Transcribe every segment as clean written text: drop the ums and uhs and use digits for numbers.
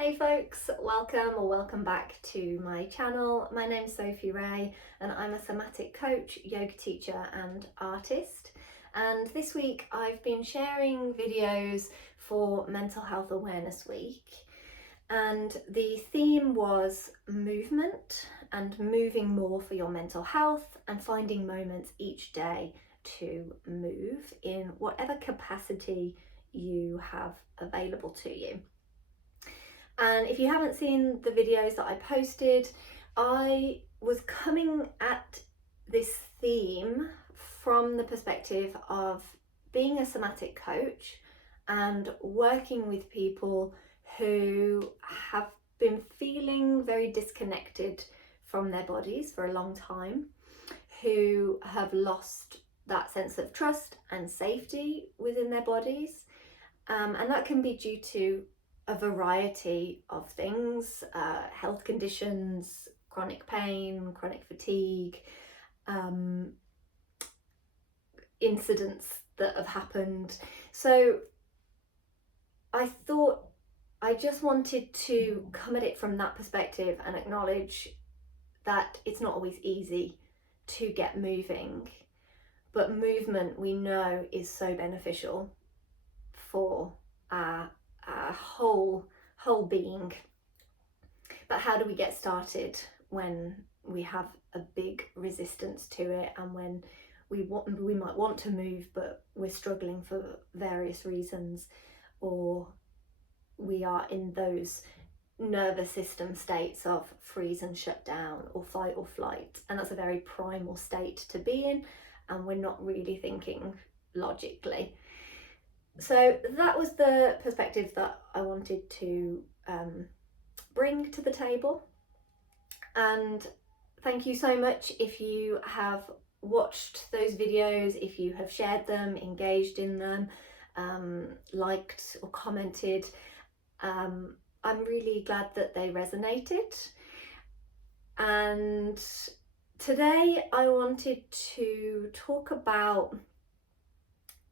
Hey folks, welcome back to my channel. My name's Sophie Ray and I'm a somatic coach, yoga teacher and artist. And this week I've been sharing videos for Mental Health Awareness Week. And the theme was movement and moving more for your mental health and finding moments each day to move in whatever capacity you have available to you. And if you haven't seen the videos that I posted, I was coming at this theme from the perspective of being a somatic coach and working with people who have been feeling very disconnected from their bodies for a long time, who have lost that sense of trust and safety within their bodies. And that can be due to a variety of things, health conditions, chronic pain, chronic fatigue, incidents that have happened. So I thought I just wanted to come at it from that perspective and acknowledge that it's not always easy to get moving, but movement we know is so beneficial for our whole being. But how do we get started when we have a big resistance to it, and when we might want to move but we're struggling for various reasons, or we are in those nervous system states of freeze and shut down or fight or flight, and that's a very primal state to be in, and we're not really thinking logically. So that was the perspective that I wanted to bring to the table. And thank you so much if you have watched those videos, if you have shared them, engaged in them, liked or commented. I'm really glad that they resonated. And today I wanted to talk about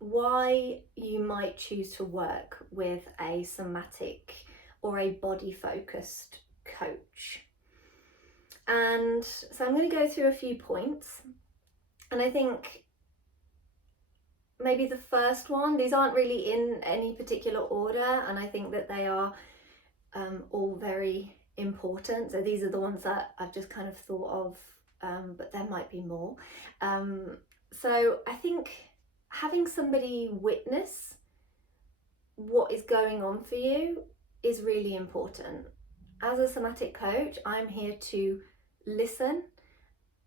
why you might choose to work with a somatic or a body focused coach. And so I'm going to go through a few points, and I think maybe the first one, these aren't really in any particular order, and I think that they are all very important. So these are the ones that I've just kind of thought of, but there might be more. So I think having somebody witness what is going on for you is really important. As a somatic coach, I'm here to listen,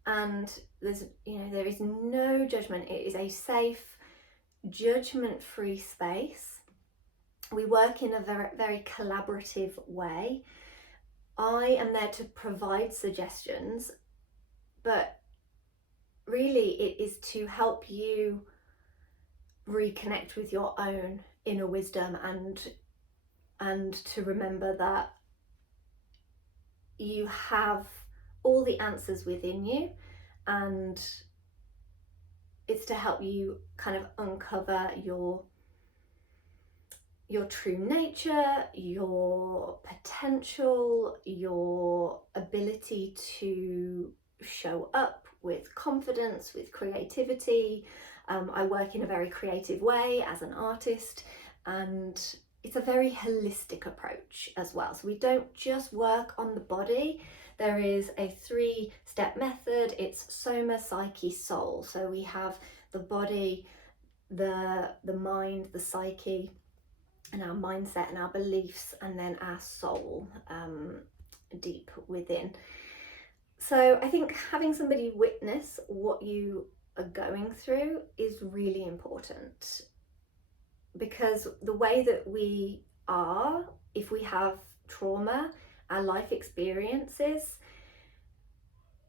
and there is no judgment. It is a safe, judgment-free space. We work in a very collaborative way. I am there to provide suggestions, but really it is to help you reconnect with your own inner wisdom and to remember that you have all the answers within you, and it's to help you kind of uncover your true nature, your potential, your ability to show up with confidence, with creativity. I work in a very creative way as an artist, and it's a very holistic approach as well. So we don't just work on the body. There is a 3-step method. It's soma, psyche, soul. So we have the body, the mind, the psyche, and our mindset and our beliefs, and then our soul deep within. So I think having somebody witness what you are going through is really important, because the way that we are, if we have trauma, our life experiences,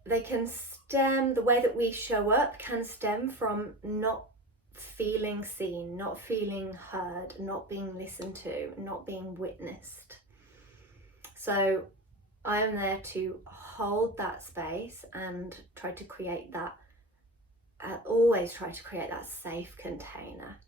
they can stem, the way that we show up can stem from not feeling seen, not feeling heard, not being listened to, not being witnessed. So I am there to hold that space and try to create that, always try to create that safe container.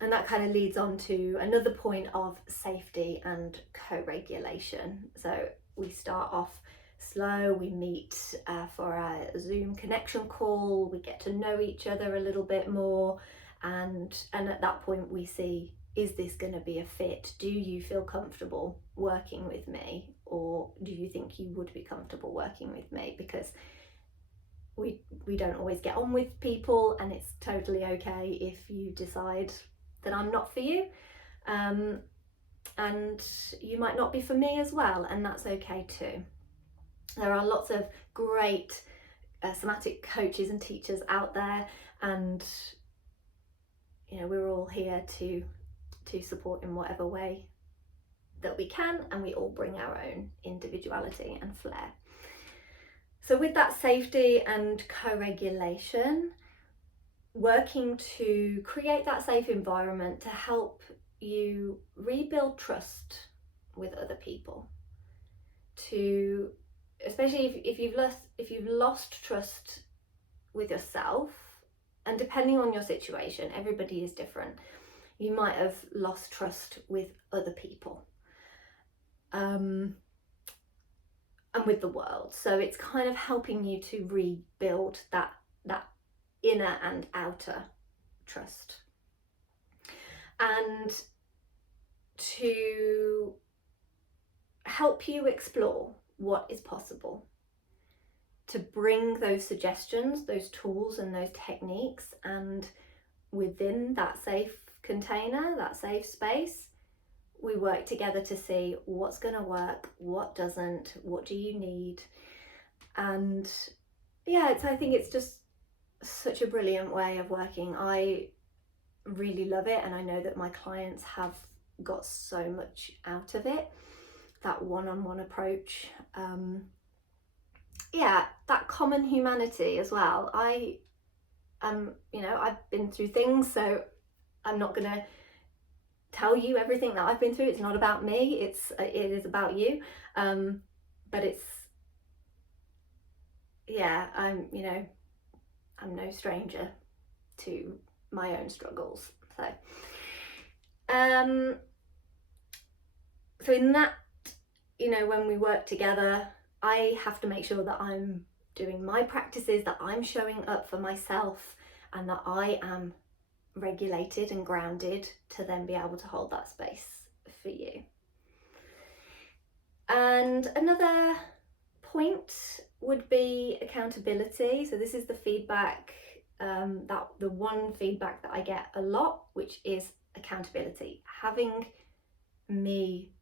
And that kind of leads on to another point of safety and co-regulation. So we start off slow, we meet for a Zoom connection call, we get to know each other a little bit more, and at that point we see, is this going to be a fit? Do you feel comfortable working with me, or do you think you would be comfortable working with me? Because we don't always get on with people, and it's totally okay if you decide that I'm not for you, and you might not be for me as well, and that's okay too. There are lots of great somatic coaches and teachers out there, and we're all here to support in whatever way that we can, and we all bring our own individuality and flair. So with that safety and co-regulation, working to create that safe environment to help you rebuild trust with other people, to especially if you've lost trust with yourself, and depending on your situation, everybody is different, you might have lost trust with other people, and with the world. So it's kind of helping you to rebuild that inner and outer trust, and to help you explore what is possible, to bring those suggestions, those tools and those techniques, and within that safe container, that safe space, we work together to see what's going to work, what doesn't, what do you need. And I think it's just such a brilliant way of working. I really love it, and I know that my clients have got so much out of it, that one-on-one approach, that common humanity as well. I've been through things, so I'm not gonna tell you everything that I've been through. It's not about me, it is about you, but it's I'm no stranger to my own struggles. So in that, when we work together, I have to make sure that I'm doing my practices, that I'm showing up for myself, and that I am regulated and grounded to then be able to hold that space for you. And another point would be accountability. So this is the feedback, the one feedback that I get a lot, which is accountability. Having me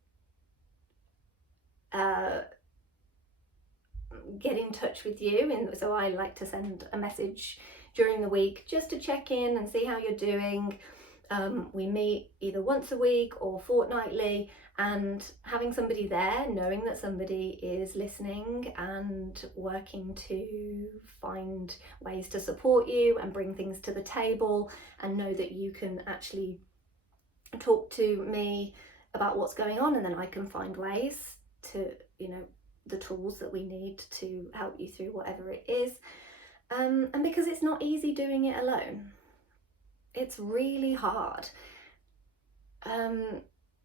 get in touch with you, and so I like to send a message during the week just to check in and see how you're doing. We meet either once a week or fortnightly, and having somebody there, knowing that somebody is listening and working to find ways to support you and bring things to the table, and know that you can actually talk to me about what's going on, and then I can find ways to, the tools that we need to help you through whatever it is. And because it's not easy doing it alone. It's really hard.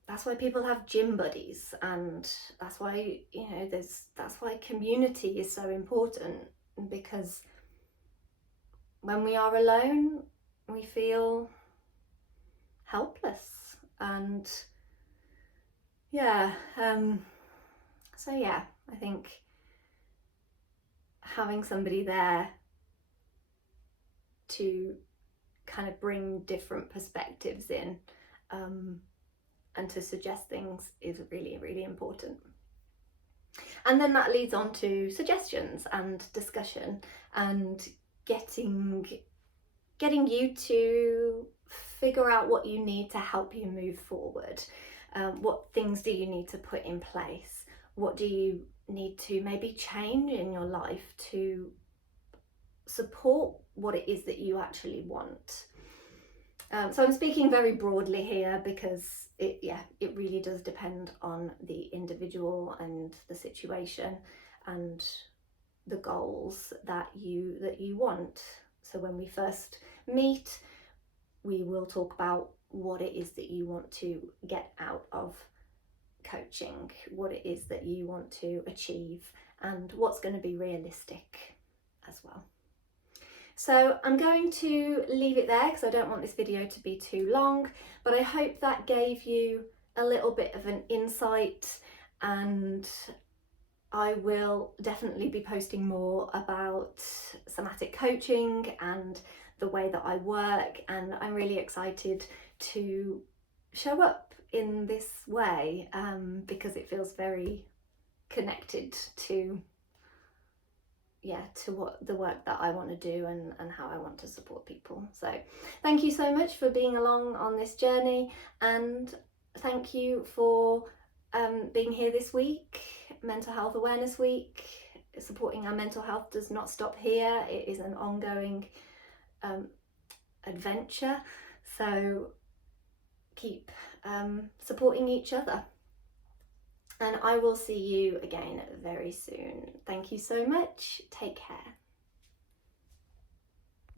That's why people have gym buddies, and that's why that's why community is so important, because when we are alone, we feel helpless. And I think having somebody there to kind of bring different perspectives in, and to suggest things, is really, really important. And then that leads on to suggestions and discussion, and getting you to figure out what you need to help you move forward. What things do you need to put in place? What do you need to maybe change in your life to support what it is that you actually want? So I'm speaking very broadly here, because it really does depend on the individual and the situation and the goals that you want. So when we first meet, we will talk about what it is that you want to get out of coaching, what it is that you want to achieve, and what's going to be realistic as well. So I'm going to leave it there because I don't want this video to be too long, but I hope that gave you a little bit of an insight, and I will definitely be posting more about somatic coaching and the way that I work, and I'm really excited to show up in this way because it feels very connected to what the work that I want to do and how I want to support people. So thank you so much for being along on this journey, and thank you for being here this week, Mental Health Awareness Week. Supporting our mental health does not stop here. It is an ongoing adventure, so keep supporting each other. And I will see you again very soon. Thank you so much. Take care.